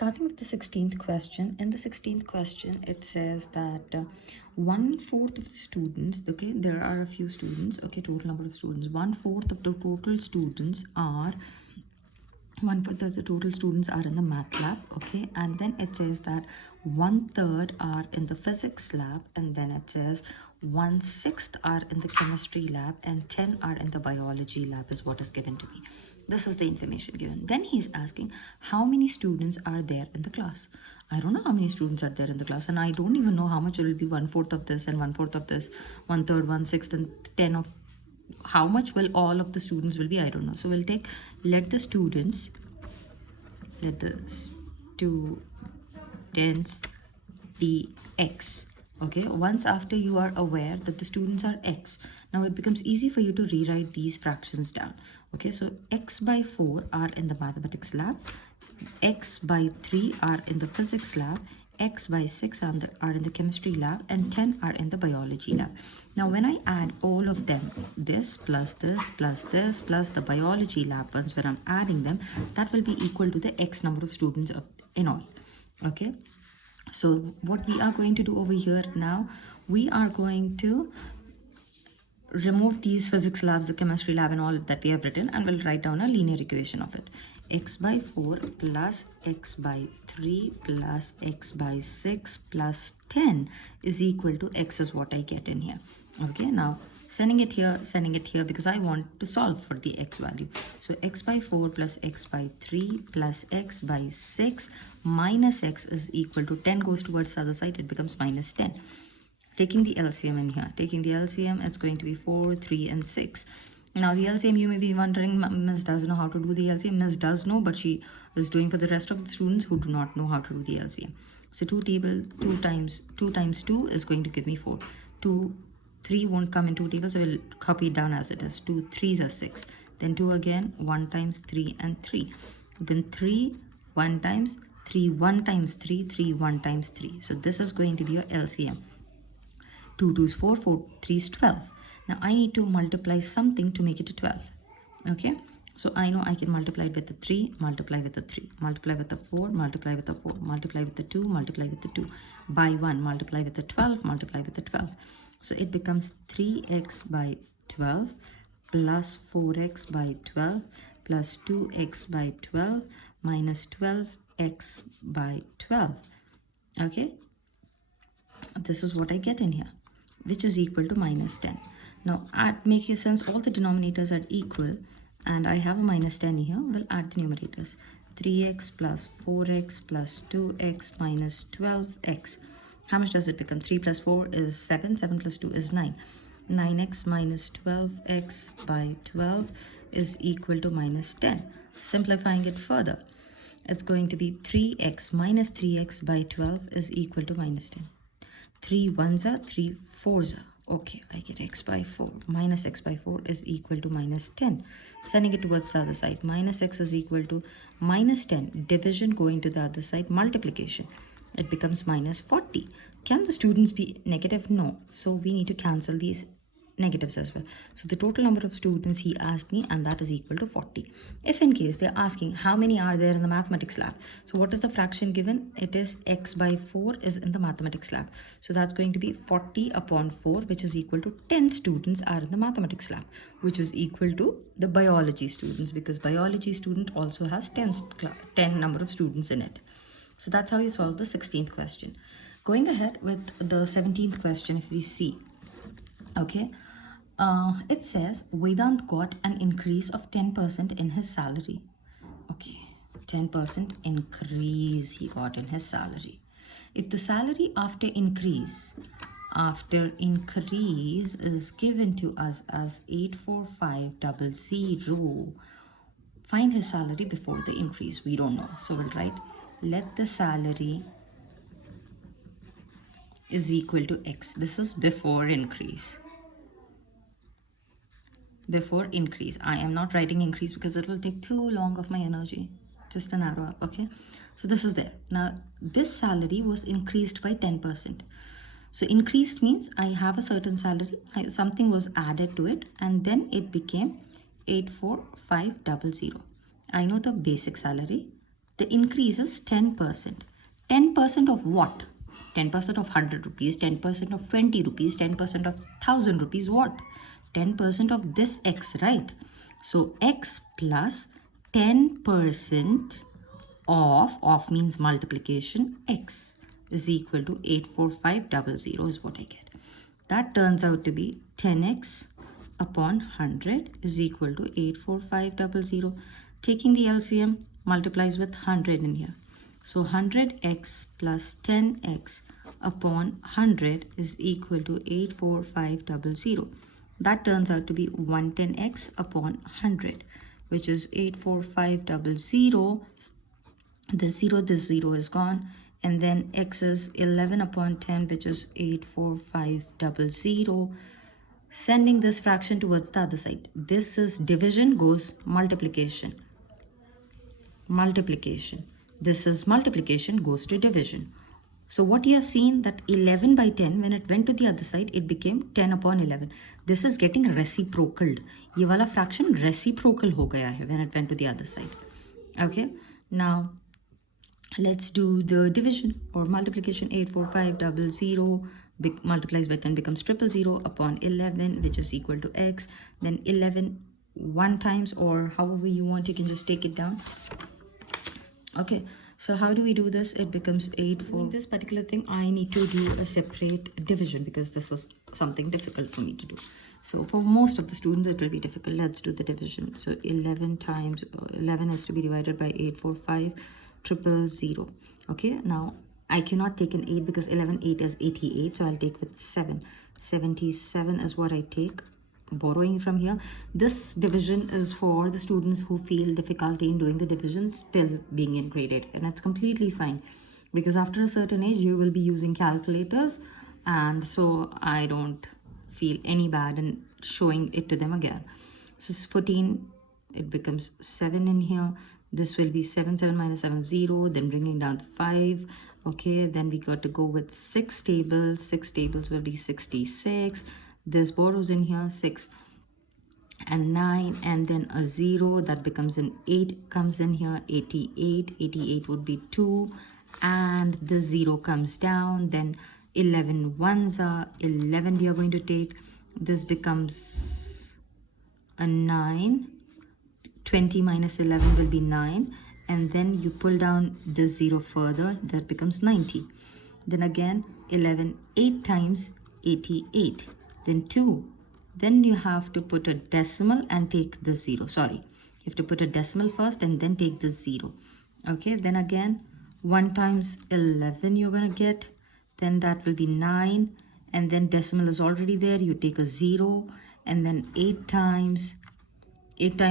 starting with the 16th question. In the 16th question, it says that 1/4 of the students, okay, there are a few students, okay, total number of students, 1/4 of the total students are 1/4 of the total students are in the math lab, okay, and then it says that 1/3 are in the physics lab, and then it says 1/6 are in the chemistry lab, and 10 are in the biology lab is what is given to me. This is the information given. Then he's asking how many students are there in the class. I don't know how many students are there in the class, and I don't even know how much it will be 1/4 of this and 1/4 of this, 1/3, 1/6, and 10 of how much will all of the students will be, I don't know. So we'll take let the students be x. Okay, once after you are aware that the students are x, now it becomes easy for you to rewrite these fractions down. Okay, so x by 4 are in the mathematics lab, x by 3 are in the physics lab, x by 6 are in the chemistry lab, and 10 are in the biology lab. Now when I add all of them, this plus this plus this plus the biology lab ones, when I'm adding them, that will be equal to the x number of students in all. Okay, so what we are going to do over here now, we are going to remove these physics labs, the chemistry lab, and all that we have written, and we'll write down a linear equation of it. X by 4 plus x by 3 plus x by 6 plus 10 is equal to x is what I get in here. Okay, now sending it here because I want to solve for the x value. So x by 4 plus x by 3 plus x by 6 minus x is equal to 10 goes towards the other side, it becomes minus 10. Taking the LCM in here, it's going to be 4, 3, and 6. Now the LCM, you may be wondering, Miss doesn't know how to do the LCM. Miss does know, but she is doing for the rest of the students who do not know how to do the LCM. So 2 times 2 is going to give me 4. 3 won't come in 2 tables, so we'll copy it down as it is. 2 3s are 6. Then 2 again, 1 times 3 and 3. Then 3 1 times 3, 1 times 3, 3 1 times 3. So this is going to be your LCM. 2 2s 4, 4 3s 12. Now I need to multiply something to make it a 12. Okay, so I know I can multiply it with the 3, multiply with the 3, multiply with the 4, multiply with the 4, multiply with the 2, multiply with the 2, by 1, multiply with the 12, multiply with the 12. So it becomes 3x by 12 plus 4x by 12 plus 2x by 12 minus 12x by 12. Okay, this is what I get in here, which is equal to minus 10. Now making sense, all the denominators are equal, and I have a minus 10 here. We'll add the numerators. 3x plus 4x plus 2x minus 12x. How much does it become? 3 plus 4 is 7. 7 plus 2 is 9. 9x minus 12x by 12 is equal to minus 10. Simplifying it further, it's going to be 3x minus 3x by 12 is equal to minus 10. 3 1s are 3 4s are. Okay, I get x by 4 minus x by 4 is equal to minus 10. Sending it towards the other side, minus x is equal to minus 10. Division going to the other side, multiplication. It becomes minus 40. Can the students be negative? No. So we need to cancel these negatives as well. So the total number of students he asked me, and that is equal to 40. If in case they're asking how many are there in the mathematics lab, so what is the fraction given? It is x by 4 is in the mathematics lab. So that's going to be 40 upon 4, which is equal to 10 students are in the mathematics lab, which is equal to the biology students, because biology student also has 10 number of students in it. So that's how you solve the 16th question. Going ahead with the 17th question, if we see, okay, it says Vedant got an increase of 10% in his salary. Okay, 10% increase he got in his salary. If the salary after increase is given to us as 84500, find his salary before the increase. We don't know, so we'll write let the salary is equal to x. This is before increase. Before increase, I am not writing increase because it will take too long of my energy. Just an arrow up. Okay, so this is there. Now this salary was increased by 10%. So increased means I have a certain salary, something was added to it, and then it became 84500. I know the basic salary the increase is 10%. 10% of what? 10% of 100 rupees, 10% of 20 rupees, 10% of 1000 rupees, what? 10% of this x, right? So x plus 10% of means multiplication, x is equal to 84500 is what I get. That turns out to be 10x upon 100 is equal to 84500. Taking the LCM multiplies with 100 in here. So 100x plus 10x upon 100 is equal to 84500. That turns out to be 110x upon 100, which is 84500. This 0 is gone. And then x is 11 upon 10, which is 84500. Sending this fraction towards the other side. This is division goes multiplication. Multiplication. This is multiplication goes to division. So what you have seen that 11 by 10, when it went to the other side, it became 10 upon 11. This is getting reciprocal. ये वाला fraction reciprocal हो गया है when it went to the other side. Okay. Now, let's do the division or multiplication. 84500 multiplies by 10 becomes 000 upon 11, which is equal to x. Then 11 one times, or however you want, you can just take it down. Okay, so how do we do this? It becomes 8 for this particular thing. I need to do a separate division because this is something difficult for me to do. So for most of the students it will be difficult. Let's do the division. So 11 times 11 is to be divided by 84500. Okay, now I cannot take an 8 because 8 is 88, so I'll take with 7. 77 is what I take, borrowing from here. This division is for the students who feel difficulty in doing the division still being in grade 8, and it's completely fine because after a certain age you will be using calculators, and so I don't feel any bad in showing it to them again. So 14, it becomes 7 in here. This will be 7 minus 7 0, then bringing down 5. Okay, then we got to go with 6 tables. 6 tables will be 66. This borrows in here 6 and 9, and then a 0 that becomes an 8 comes in here. 88. 88 would be 2, and the 0 comes down. Then 11 ones are 11 we are going to take. This becomes a 9. 20 minus 11 will be 9, and then you pull down the 0 further, that becomes 90. Then again 11 8 times 88, then 2. Then you have to put a decimal and take the 0. Sorry, you have to put a decimal first and then take the 0. Okay, then again 1 times 11 you're gonna get, then that will be 9, and then decimal is already there, you take a 0, and then 8 times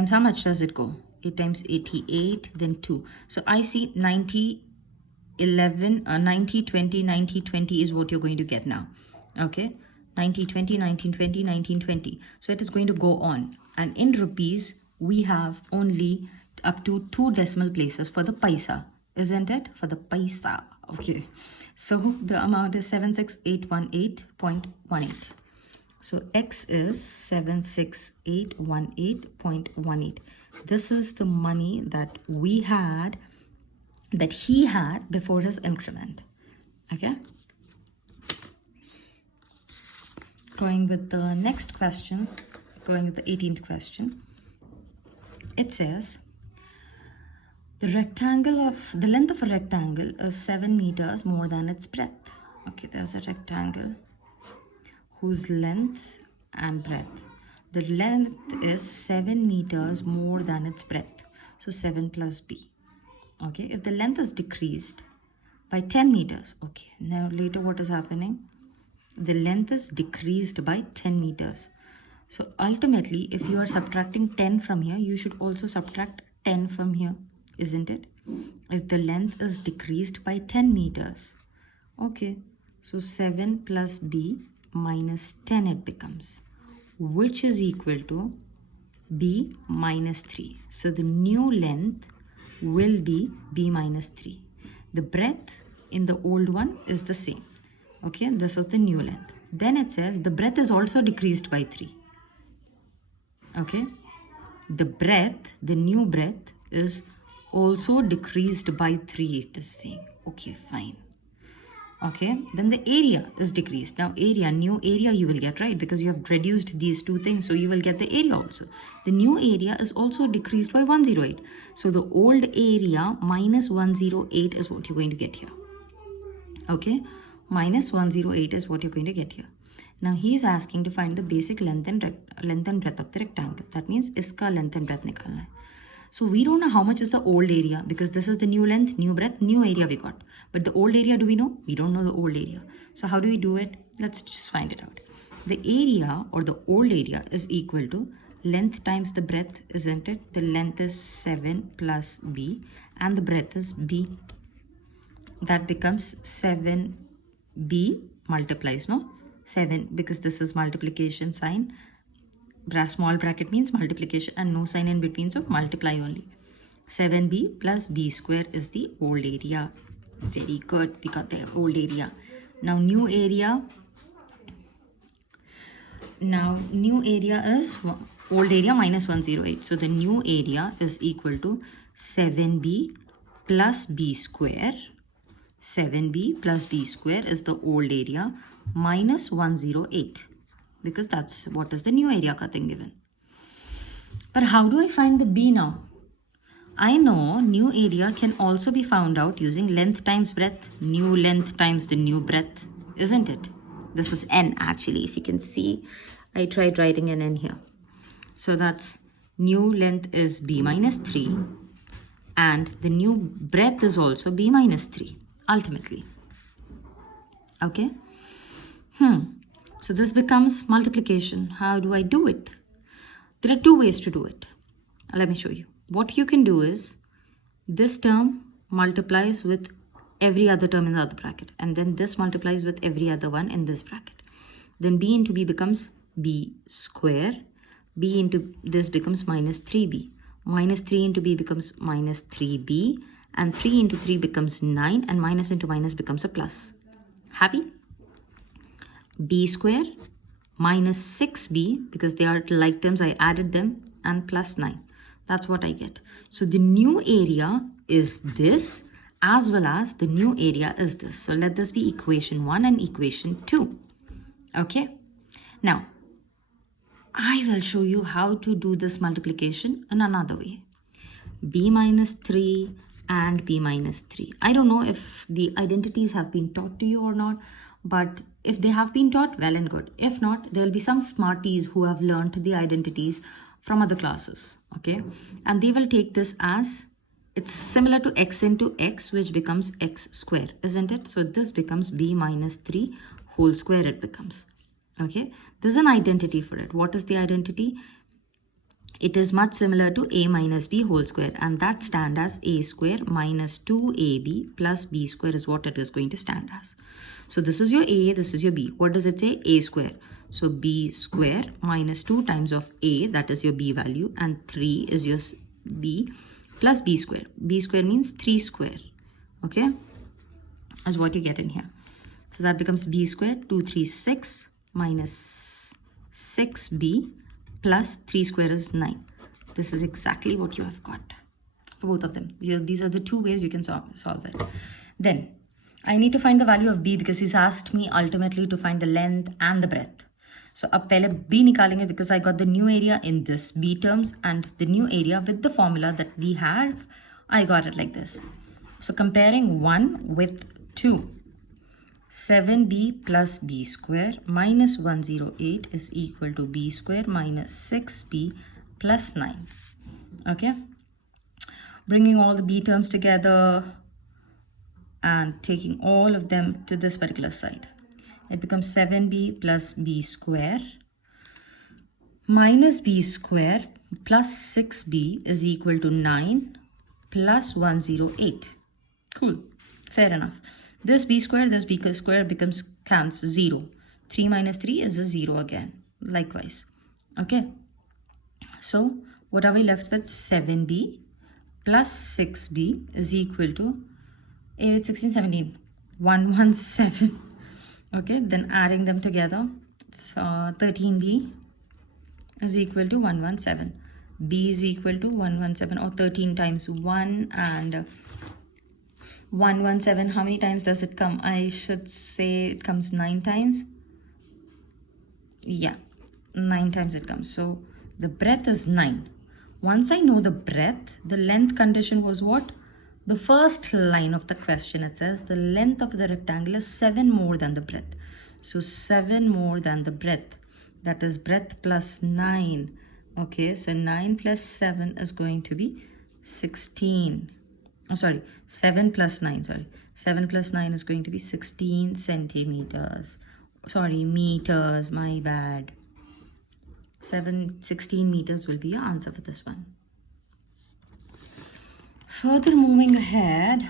how much does it go? 8 times 88, then 2. So I see 90 11 90 20 90 20 is what you're going to get now. Okay, 90 20 19 20 19 20. So it is going to go on, and in rupees we have only up to 2 decimal places for the paisa, isn't it? For the paisa. Okay, so the amount is 76818.18. So x is 76818.18. This is the money that we had, that he had before his increment. Okay. Going with the next question, going with the 18th question. It says the length of a rectangle is 7 meters more than its breadth. Okay, there's a rectangle whose length and breadth. The length is 7 meters more than its breadth. So 7 plus b. Okay, if the length is decreased by 10 meters. Okay, now later what is happening? The length is decreased by 10 meters. So ultimately, if you are subtracting 10 from here, you should also subtract 10 from here, isn't it? If the length is decreased by 10 meters. Okay, so 7 plus b minus 10 it becomes, which is equal to b minus 3. So the new length will be b minus 3. The breadth in the old one is the same. Okay, this is the new length. Then it says the breadth is also decreased by 3. Okay, the breadth, the new breadth is also decreased by 3, it is saying. Okay, fine. Okay, then the area is decreased. Now area, new area you will get, right? Because you have reduced these two things, so you will get the area also. The new area is also decreased by 108. So the old area minus 108 is what you're going to get here. Okay, minus 108 is what you're going to get here. Now he is asking to find the basic length and breadth of the rectangle. That means iska length and breadth nikalna hai. So we don't know how much is the old area because this is the new length, new breadth, new area we got. But the old area, do we know? We don't know the old area. So how do we do it? Let's just find it out. The area or the old area is equal to length times the breadth, isn't it? The length is 7 plus b and the breadth is b. That becomes 7b multiplies, no? 7 because this is multiplication sign. Small bracket means multiplication and no sign in between, so multiply only. 7b plus b square is the old area. Very good, we got the old area. Now new area is old area minus 108. So the new area is equal to 7b plus b square. 7b plus b square is the old area minus 108. Because that's what is the new area ka thing given. But how do I find the b now? I know new area can also be found out using length times breadth, new length times the new breadth, isn't it? This is n actually, if you can see. I tried writing an n here. So that's new length is b minus 3 and the new breadth is also b minus 3 ultimately. Okay? So this becomes multiplication. How do I do it? There are two ways to do it. Let me show you. What you can do is this term multiplies with every other term in the other bracket. And then this multiplies with every other one in this bracket. Then b into b becomes b square. B into this becomes minus 3b. Minus 3 into b becomes minus 3b. And 3 into 3 becomes 9. And minus into minus becomes a plus. Happy? B square minus 6b, because they are like terms, I added them, and plus 9. That's what I get. So the new area is this as well as the new area is this. So let this be equation 1 and equation 2. Okay. Now, I will show you how to do this multiplication in another way. B minus 3 and b minus 3. I don't know if the identities have been taught to you or not. But if they have been taught, well and good. If not, there will be some smarties who have learned the identities from other classes. Okay. And they will take this as, it's similar to x into x, which becomes x square, isn't it? So this becomes b minus 3 whole square it becomes. Okay. There's an identity for it. What is the identity? It is much similar to a minus b whole square, and that stand as a square minus 2ab plus b square is what it is going to stand as. So this is your a, this is your b. What does it say? A square. So b square minus 2 times of a, that is your b value, and 3 is your b plus b square. B square means 3 square. Okay, is what you get in here. So that becomes b square 236 minus 6b plus 3 square is 9. This is exactly what you have got for both of them. These are the two ways you can solve it. Then I need to find the value of b because he's asked me ultimately to find the length and the breadth. So अब पहले b निकालेंगे because I got the new area in this b terms and the new area with the formula that we have. I got it like this. So comparing 1 with 2. 7b plus b square minus 108 is equal to b square minus 6b plus 9. Okay. Bringing all the b terms together and taking all of them to this particular side. It becomes 7b plus b square minus b square plus 6b is equal to 9 plus 108. Cool. Fair enough. This b square becomes cancels 0. 3 minus 3 is a 0 again. Likewise. Okay. So what are we left with? 7b plus 6b is equal to 8, 16, 17. 117. Okay. Then adding them together. So 13b is equal to 117. B is equal to 117, or 13 times 1, and 117, how many times does it come? I should say it comes 9 times. Yeah, 9 times it comes. So the breadth is 9. Once I know the breadth, the length condition was what? The first line of the question, it says the length of the rectangle is 7 more than the breadth. So 7 more than the breadth. That is breadth plus 9. Okay, so 9 plus 7 is going to be 16. Oh, sorry, 7 plus 9, sorry. 7 plus 9 is going to be 16 centimeters. Sorry, meters, my bad. 16 meters will be your answer for this one. Further moving ahead,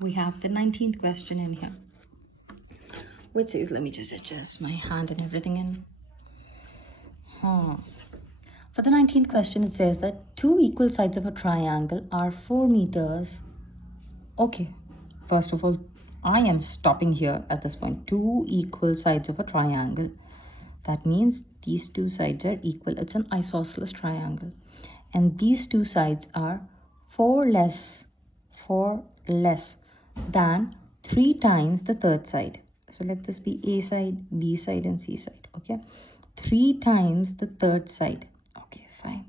we have the 19th question in here, which says, let me just adjust my hand and everything in. For the 19th question, it says that two equal sides of a triangle are 4 meters. Okay, first of all, I am stopping here at this point. Two equal sides of a triangle. That means these two sides are equal. It's an isosceles triangle. And these two sides are 4 less than 3 times the third side. So let this be A side, B side, and C side. Okay, 3 times the third side. Okay, fine.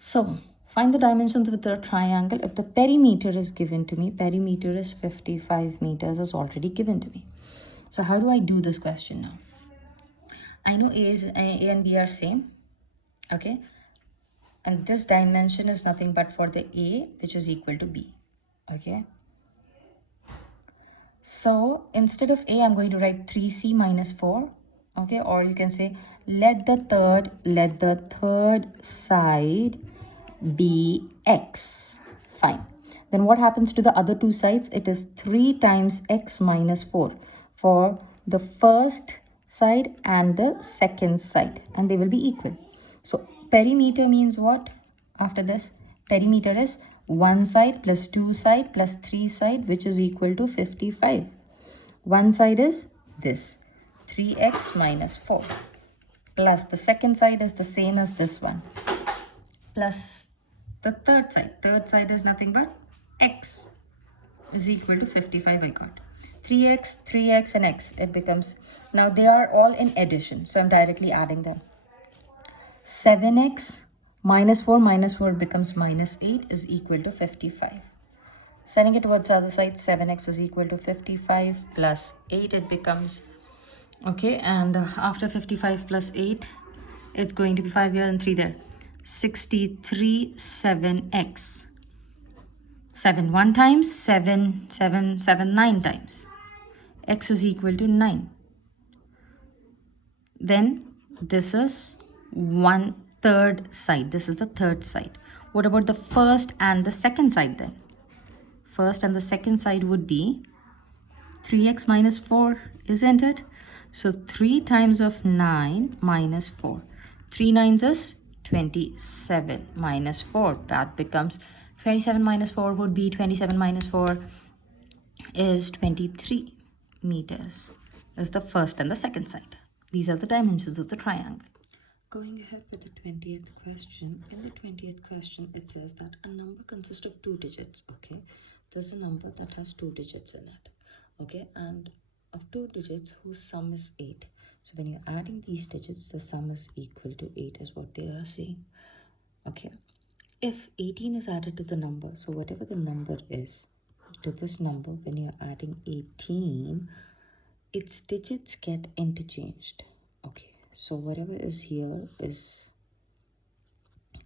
So find the dimensions of the triangle. If the perimeter is given to me, perimeter is 55 meters, is already given to me. So how do I do this question now? I know A and B are same. Okay, and this dimension is nothing but for the A, which is equal to B. Okay, so instead of A, I'm going to write 3C minus 4. Okay, or you can say let the third side be x. Fine. Then what happens to the other two sides? It is 3 times x minus 4 for the first side and the second side, and they will be equal. So perimeter means what? After this, perimeter is 1 side plus 2 side plus 3 side, which is equal to 55. One side is this, 3x minus 4, plus the second side is the same as this one, plus the third side. Third side is nothing but x is equal to 55. I got 3x, and x. It becomes, now they are all in addition, so I'm directly adding them. 7x minus 4 becomes minus 8 is equal to 55. Sending it towards the other side, 7x is equal to 55 plus 8, it becomes, okay, and after 55 plus 8, it's going to be 5 here and 3 there. 63 7x. 7 1 times, 7 9 times. X is equal to 9. Then this is 1/3 side. This is the third side. What about the first and the second side then? First and the second side would be 3x minus 4, isn't it? So 3 times of 9 minus 4. 3 9s is 27 minus 4. That becomes 27 minus 4 would be 27 minus 4 is 23 meters. Is the first and the second side. These are the dimensions of the triangle. Going ahead with the 20th question. In the 20th question, it says that a number consists of 2 digits. Okay, there's a number that has 2 digits in it. Okay, and of 2 digits whose sum is 8. So when you're adding these digits, the sum is equal to 8 is what they are saying. Okay, if 18 is added to the number, so whatever the number is to this number, when you're adding 18, its digits get interchanged. Okay, so whatever is here is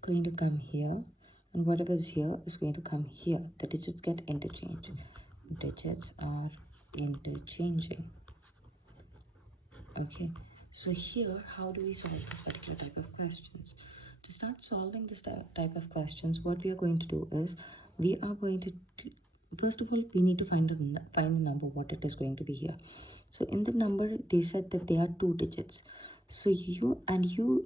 going to come here, and whatever is here is going to come here. The digits get interchanged. Digits are interchanging. Okay, so here, how do we solve this particular type of questions? To start solving this type of questions, what we are going to do is, we are going to, first of all, we need to find the number, what it is going to be here. So in the number, they said that they are 2 digits. So you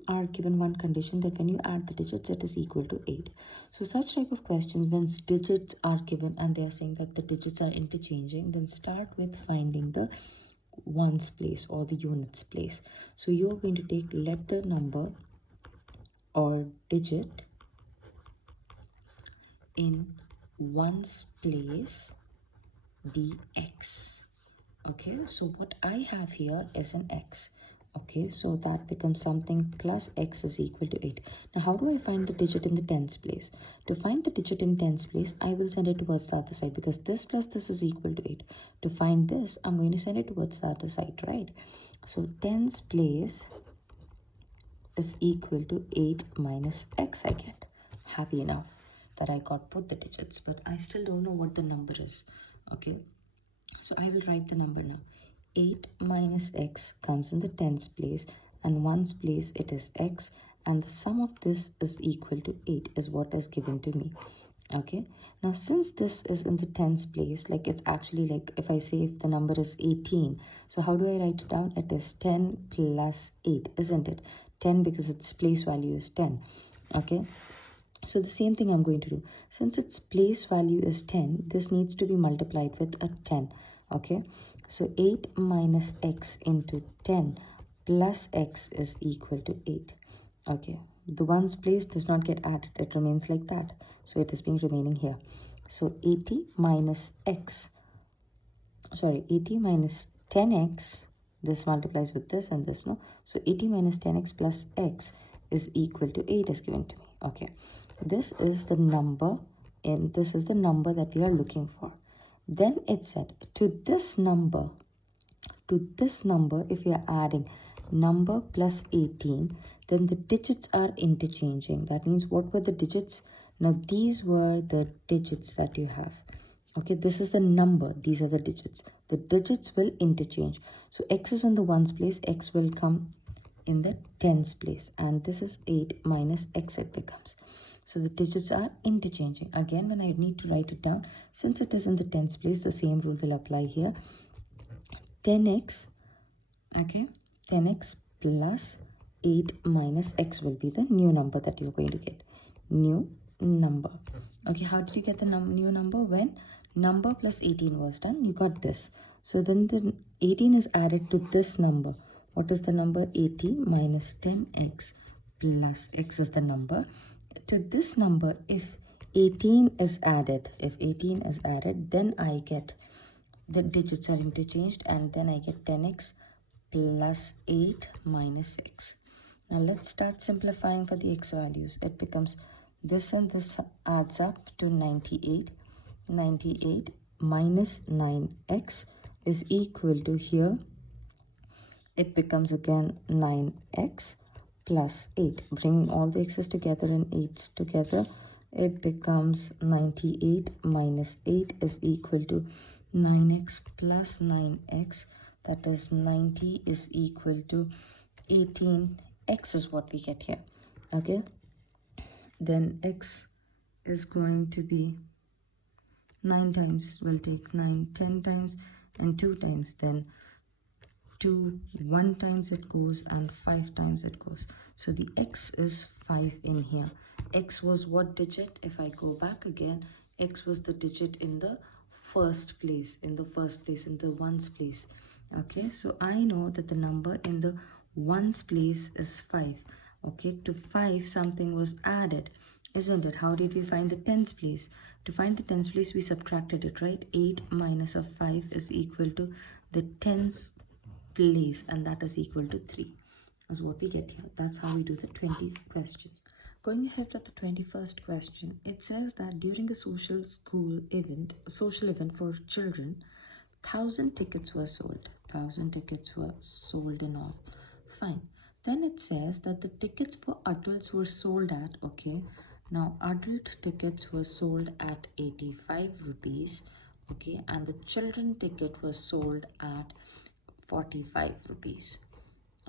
are given one condition, that when you add the digits, it is equal to 8. So such type of questions, when digits are given and they are saying that the digits are interchanging, then start with finding the ones place or the units place. So you're going to take, let the number or digit in ones place be x. Okay, so what I have here is an x. Okay, so that becomes something plus x is equal to 8. Now, how do I find the digit in the tens place? To find the digit in tens place, I will send it towards the other side because this plus this is equal to 8. To find this, I'm going to send it towards the other side, right? So tens place is equal to 8 minus x I get. Happy enough that I got both the digits, but I still don't know what the number is. Okay, so I will write the number now. 8 minus x comes in the tens place, and ones place it is x, and the sum of this is equal to 8 is what is given to me. Okay, now since this is in the tens place, like it's actually like if I say if the number is 18, so how do I write it down? It is 10 plus 8, isn't it? 10 because its place value is 10. Okay, so the same thing I'm going to do. Since its place value is 10, this needs to be multiplied with a 10. Okay, so 8 minus x into 10 plus x is equal to 8. Okay, the ones place does not get added, it remains like that, so it is being remaining here. So 80 minus x, sorry, 80 minus 10x, this multiplies with this and this, no? So 80 minus 10x plus x is equal to 8 is given to me. Okay, this is the number, and this is the number that we are looking for. Then it said to this number, if you are adding number plus 18, then the digits are interchanging. That means what were the digits? Now these were the digits that you have. Okay, this is the number, these are the digits. The digits will interchange. So x is in the ones place, x will come in the tens place, and this is 8 minus x it becomes. So the digits are interchanging. Again, when I need to write it down, since it is in the tens place, the same rule will apply here. 10x, okay, 10x plus 8 minus x will be the new number that you're going to get. New number. Okay, how did you get the new number? When number plus 18 was done, you got this. So then the 18 is added to this number. What is the number? 80 minus 10x plus x is the number. To this number, if 18 is added, then I get the digits are interchanged, and then I get 10x plus 8 minus x. Now let's start simplifying for the x values. It becomes this and this adds up to 98. 98 minus 9x is equal to, here it becomes again 9x plus 8. Bringing all the x's together and 8's together, it becomes 98 minus 8 is equal to 9x plus 9x, that is 90 is equal to 18. X is what we get here. Okay, then x is going to be 9 times, we'll take 9 10 times and 2 times, then 2 1 times it goes and 5 times it goes. So the x is 5 in here. X was what digit? If I go back again, x was the digit in the first place, in the ones place. Okay, so I know that the number in the ones place is 5. Okay, to 5 something was added, isn't it? How did we find the tens place? To find the tens place, we subtracted it, right? 8 minus of 5 is equal to the tens place, and that is equal to 3 is what we get here. That's how we do the 20th question. Going ahead with the 21st question, it says that during a social event for children, 1,000 tickets were sold. 1,000 tickets were sold in all. Fine. Then it says that the tickets for adults were sold at, okay, now adult tickets were sold at 85 rupees, okay, and the children ticket was sold at 45 rupees.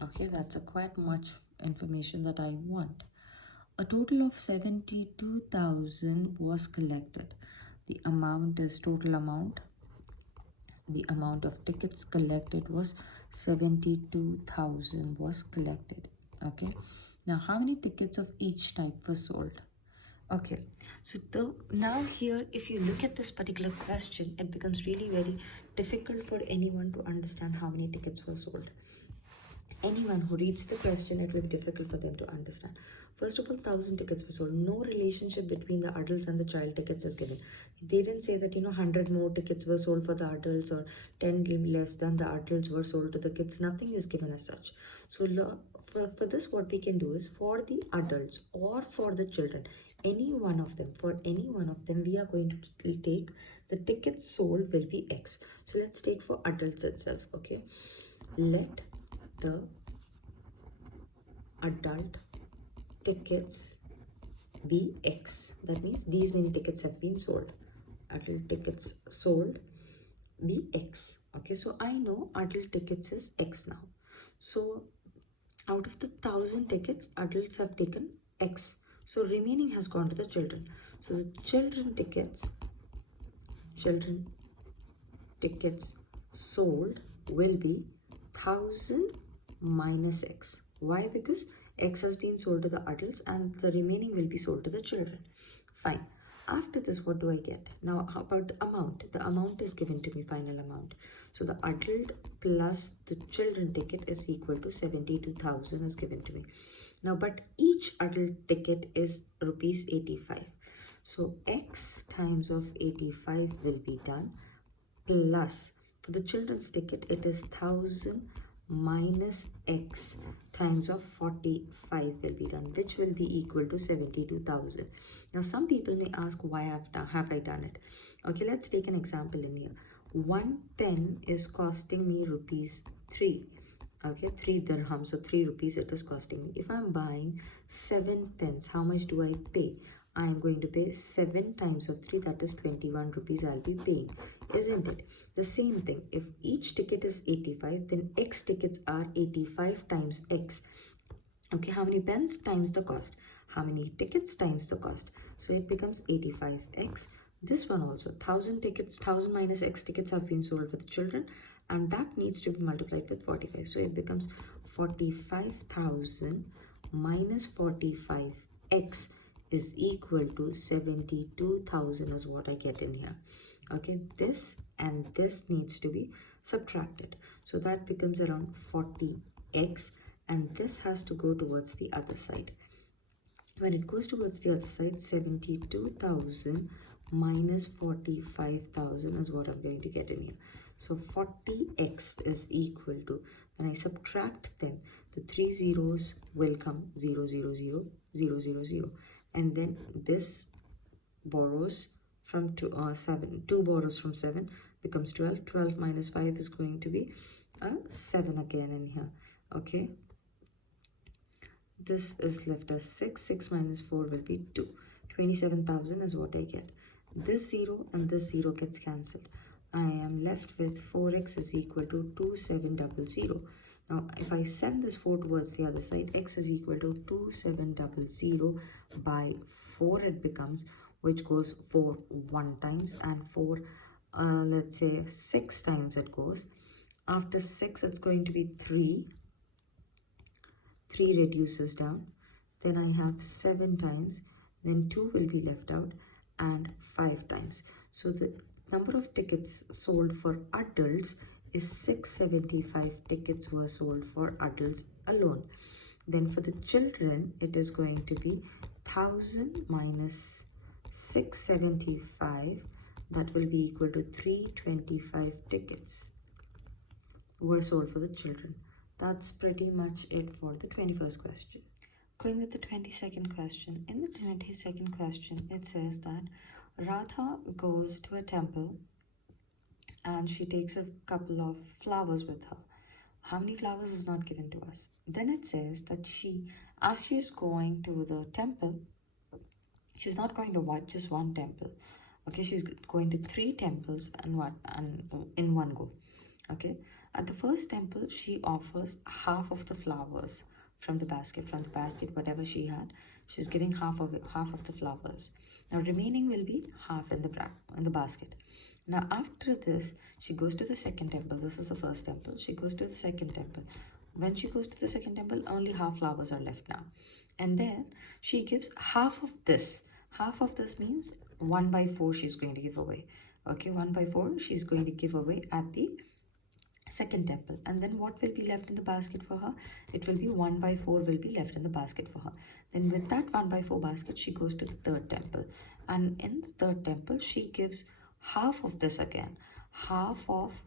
Okay, that's a quite much information that I want. A total of 72,000 was collected. The amount is total amount. The amount of tickets collected was 72,000 was collected. Okay, now how many tickets of each type were sold? Okay, so now here, if you look at this particular question, it becomes really very difficult for anyone to understand how many tickets were sold. Anyone who reads the question, it will be difficult for them to understand. First of all, 1,000 tickets were sold. No relationship between the adults and the child tickets is given. They didn't say that 100 more tickets were sold for the adults or 10 less than the adults were sold to the kids. Nothing is given as such. So for this, what we can do is, for the adults or for the children, any one of them, for any one of them, we are going to take the tickets sold will be X. So let's take for adults itself. Okay, let the adult tickets be X. That means these many tickets have been sold. Adult tickets sold be X. Okay, so I know adult tickets is X now. So out of the 1,000 tickets, adults have taken X. So remaining has gone to the children. So the children tickets sold will be 1,000 minus X. Why? Because X has been sold to the adults and the remaining will be sold to the children. Fine. After this, what do I get? Now, how about the amount? The amount is given to me, final amount. So the adult plus the children ticket is equal to 72,000 is given to me. Now, but each adult ticket is rupees 85. So X times of 85 will be done, plus for the children's ticket it is 1,000 minus X times of 45 will be done, which will be equal to 72,000. Now some people may ask, why have I done it? Okay, let's take an example in here. One pen is costing me rupees 3. Okay, 3 dirhams, so 3 rupees it is costing me. If I'm buying 7 pens, how much do I pay? I am going to pay 7 times of 3, that is 21 rupees I'll be paying, isn't it? The same thing, if each ticket is 85, then X tickets are 85 times X. Okay, how many pens times the cost? How many tickets times the cost? So it becomes 85X. This one also, 1,000 tickets, 1,000 minus X tickets have been sold for the children, and that needs to be multiplied with 45. So it becomes 45,000 minus 45X is equal to 72,000 is what I get in here. Okay, this and this needs to be subtracted. So that becomes around 40X, and this has to go towards the other side. When it goes towards the other side, 72,000 minus 45,000 is what I'm going to get in here. So 40X is equal to, when I subtract them, the 3 zeros will come 0, 0, 0, 0, 0, 0. And then this borrows from 7. 2 borrows from 7, becomes 12. 12 minus 5 is going to be 7 again in here. Okay. This is left as 6. 6 minus 4 will be 2. 27,000 is what I get. This 0 and this 0 gets cancelled. I am left with 4x is equal to 2700. Now, if I send this 4 towards the other side, x is equal to 2700 by 4 it becomes, which goes 4 1 times, and 4, let's say 6 times it goes. After 6, it's going to be 3. 3 reduces down. Then I have 7 times. Then 2 will be left out, and 5 times. So the number of tickets sold for adults is 675 tickets were sold for adults alone. Then for the children, it is going to be 1,000 minus 675. That will be equal to 325 tickets were sold for the children. That's pretty much it for the 21st question. Going with the 22nd question. In the 22nd question, it says that Radha goes to a temple and she takes a couple of flowers with her. How many flowers is not given to us. Then it says that as she's going to the temple, she's not going to just one temple. Okay, she's going to 3 temples and in one go. Okay, at the first temple, she offers half of the flowers from the basket, whatever she had. She's giving half of the flowers. Now remaining will be half in the basket. Now after this, she goes to the second temple. This is the first temple. She goes to the second temple. When she goes to the second temple, only half flowers are left now. And then she gives half of this. half of this means 1 by 4 she's going to give away. Okay, 1 by 4 she's going to give away at the second temple. And then what will be left in the basket for her? It will be 1 by 4 will be left in the basket for her. Then with that 1 by 4 basket, she goes to the third temple. And in the third temple, she gives half of this again. Half of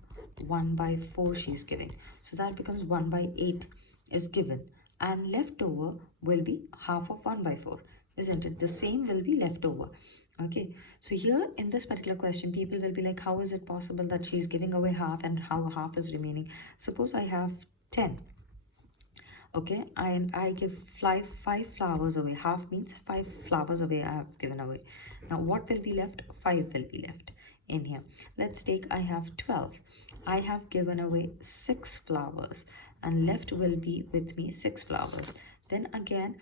1 by 4 she's giving. So that becomes 1 by 8 is given. And left over will be half of 1 by 4. Isn't it? The same will be left over. Okay, so here in this particular question, people will be like, how is it possible that she's giving away half and how half is remaining? Suppose I have 10. Okay, and I give five flowers away. Half means 5 flowers away I have given away. Now what will be left? 5 will be left in here. Let's take, I have 12. I have given away 6 flowers and left will be with me 6 flowers. Then again,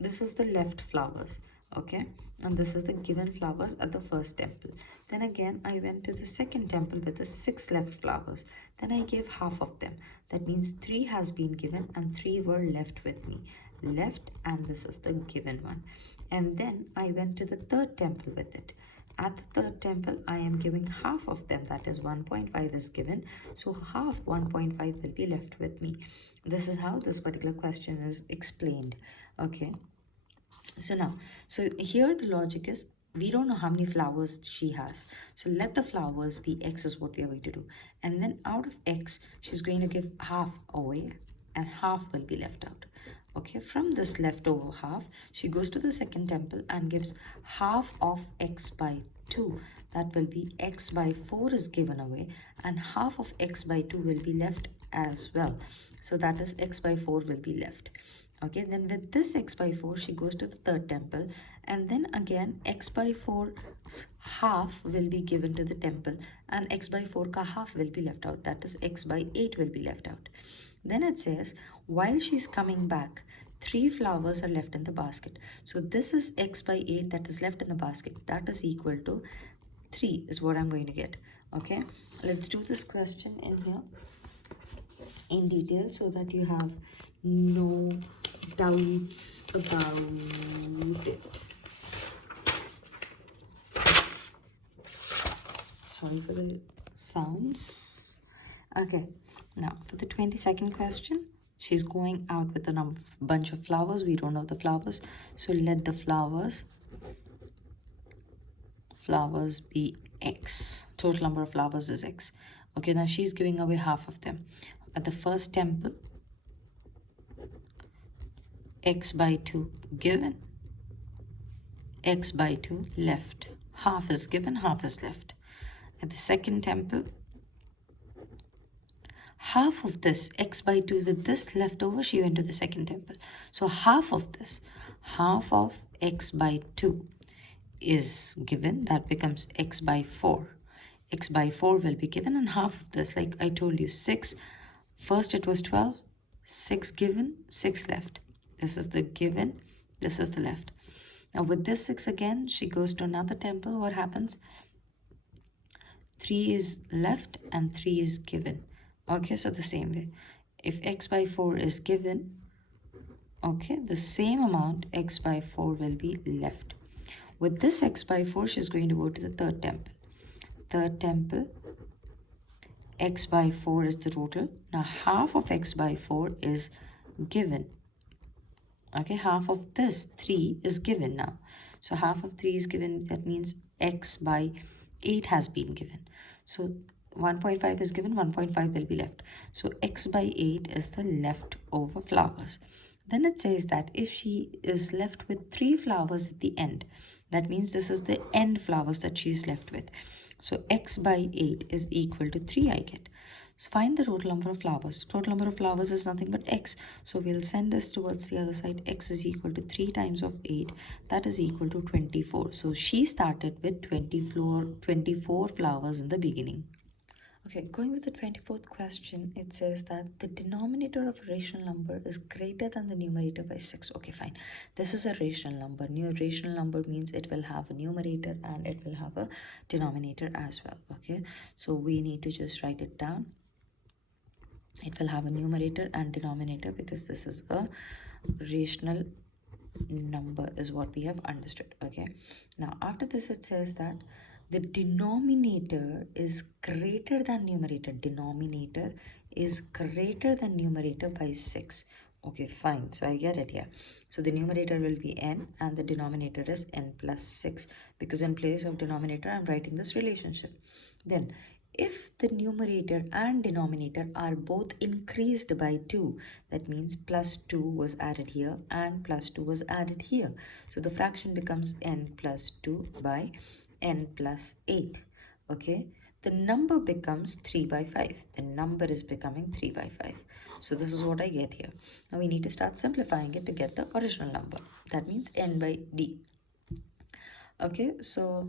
this is the left flowers. Okay, and this is the given flowers at the first temple. Then again I went to the second temple with the 6 left flowers. Then I gave half of them. That means 3 has been given and 3 were left with me. Left, and this is the given one. And then I went to the third temple with it. At the third temple, I am giving half of them, that is 1.5 is given. So half 1.5 will be left with me. This is how this particular question is explained. Okay. So now, so here the logic is, we don't know how many flowers she has. So let the flowers be x is what we are going to do. And then out of x, she's going to give half away and half will be left out. Okay, from this leftover half, she goes to the second temple and gives half of x by 2. That will be x by 4 is given away and half of x by 2 will be left as well. So that is x by 4 will be left. Okay, then with this x by 4, she goes to the third temple and then again x by 4's half will be given to the temple and x by 4 ka half will be left out. That is x by 8 will be left out. Then it says, while she's coming back, 3 flowers are left in the basket. So this is x by 8 that is left in the basket. That is equal to 3 is what I'm going to get. Okay, let's do this question in here in detail so that you have no doubts about it. Sorry for the sounds. Okay, now for the 22nd question, she's going out with a bunch of flowers. We don't know the flowers, so let the flowers be x. Total number of flowers is x. Okay, now she's giving away half of them. At the first temple, x by 2 given, x by 2 left. Half is given, half is left. At the second temple, half of this x by 2 with this left over, she went to the second temple. So half of this, half of x by 2 is given. That becomes x by 4. X by 4 will be given and half of this, like I told you, 6. First it was 12, 6 given, 6 left. This is the given, this is the left. Now with this 6 again, she goes to another temple. What happens? 3 is left and 3 is given. Okay, so the same way. If x by 4 is given, okay, the same amount x by 4 will be left. With this x by 4, she's going to go to the third temple. Third temple, x by 4 is the total. Now half of x by 4 is given. Okay, half of this 3 is given now. So half of 3 is given, that means x by 8 has been given. So 1.5 is given, 1.5 will be left. So x by 8 is the leftover flowers. Then it says that if she is left with 3 flowers at the end, that means this is the end flowers that she's left with. So x by 8 is equal to 3 I get. So find the total number of flowers. Total number of flowers is nothing but x. So we'll send this towards the other side. X is equal to 3 times of 8. That is equal to 24. So she started with 24 flowers in the beginning. Okay, going with the 24th question, it says that the denominator of a rational number is greater than the numerator by 6. Okay, fine. This is a rational number. Rational number means it will have a numerator and it will have a denominator as well. Okay, so we need to just write it down. It will have a numerator and denominator because this is a rational number is what we have understood. Okay, now after this it says that the denominator is greater than numerator. Denominator is greater than numerator by 6. Okay, fine, so I get it here. So the numerator will be n and the denominator is n plus 6, because in place of denominator I'm writing this relationship. Then if the numerator and denominator are both increased by 2, that means plus 2 was added here and plus 2 was added here. So the fraction becomes n plus 2 by n plus 8. Okay, the number becomes 3 by 5. The number is becoming 3 by 5. So this is what I get here. Now we need to start simplifying it to get the original number. That means n by d. Okay, so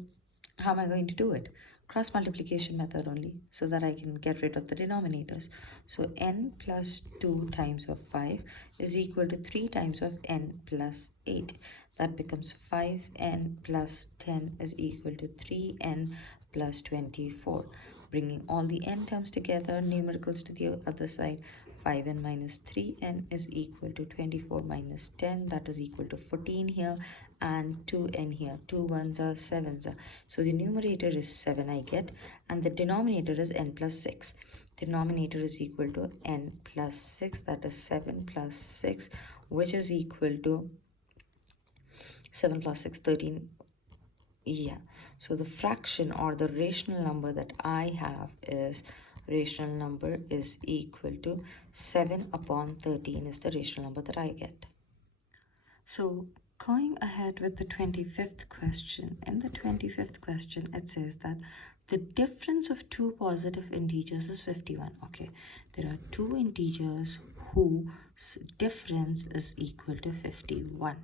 how am I going to do it? Cross multiplication method only, so that I can get rid of the denominators. So n plus 2 times of 5 is equal to 3 times of n plus 8. That becomes 5n plus 10 is equal to 3n plus 24. Bringing all the n terms together, numericals to the other side, 5n minus 3n is equal to 24 minus 10, that is equal to 14 here, and 2n here. 2 ones are 7s. So the numerator is 7 I get, and the denominator is n plus 6. Denominator is equal to n plus 6, that is 7 plus 6, which is equal to 7 plus 6, 13. Yeah, so the fraction or the rational number that I have is, rational number is equal to 7 upon 13 is the rational number that I get. So going ahead with the 25th question. In the 25th question, it says that the difference of two positive integers is 51. Okay, there are two integers whose difference is equal to 51.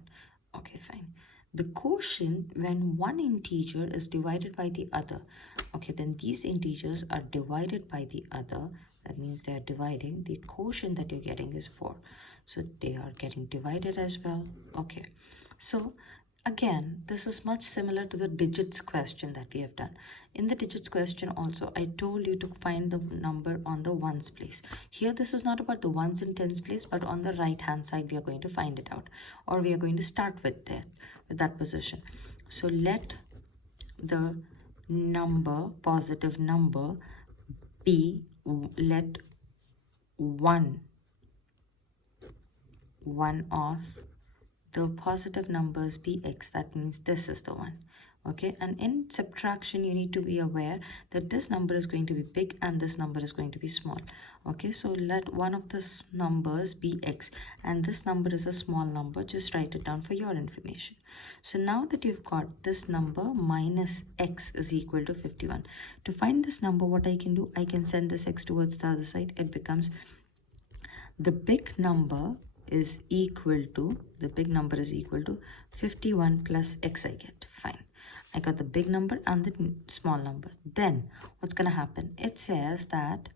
Okay, fine. The quotient when one integer is divided by the other. Okay, then these integers are divided by the other. That means they are dividing. The quotient that you're getting is 4. So they are getting divided as well. Okay, so again, this is much similar to the digits question that we have done. In the digits question also, I told you to find the number on the ones place. Here, this is not about the ones and tens place, but on the right hand side, we are going to find it out, or we are going to start with that position. So let the number, positive number, be, let one of the positive numbers be x. That means this is the one. Okay, and in subtraction you need to be aware that this number is going to be big and this number is going to be small. Okay, so let one of the numbers be x, and this number is a small number. Just write it down for your information. So now that you've got this number minus x is equal to 51, to find this number, what I can do, I can send this x towards the other side. It becomes the big number is equal to, 51 plus x I get. Fine. I got the big number and the small number. Then what's going to happen? It says that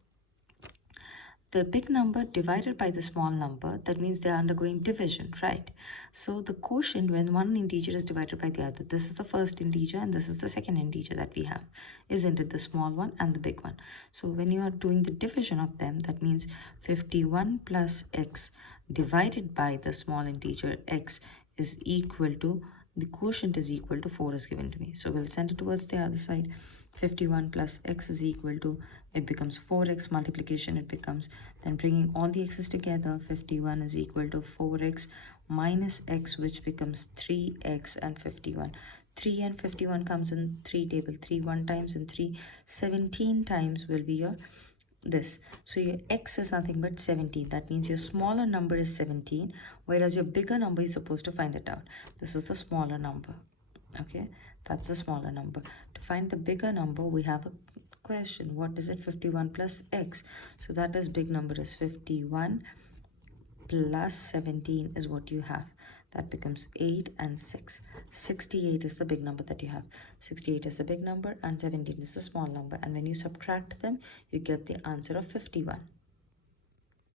the big number divided by the small number, that means they are undergoing division, right? So the quotient when one integer is divided by the other, this is the first integer and this is the second integer that we have, isn't it? The small one and the big one. So when you are doing the division of them, that means 51 plus x divided by the small integer x is equal to, the quotient is equal to 4 is given to me. So we'll send it towards the other side. 51 plus x is equal to, it becomes 4x multiplication, it becomes, then bringing all the x's together, 51 is equal to 4x minus x, which becomes 3x and 51. 3 and 51 comes in 3 table. 3 1 times and 3 17 times will be your this. So your x is nothing but 17. That means your smaller number is 17, whereas your bigger number is supposed to find it out. This is the smaller number. Okay, that's the smaller number. To find the bigger number, we have a question. What is it? 51 plus x. So that is big number is 51 plus 17 is what you have. That becomes 8 and 6. 68 is the big number that you have. 68 is the big number and 17 is the small number. And when you subtract them, you get the answer of 51.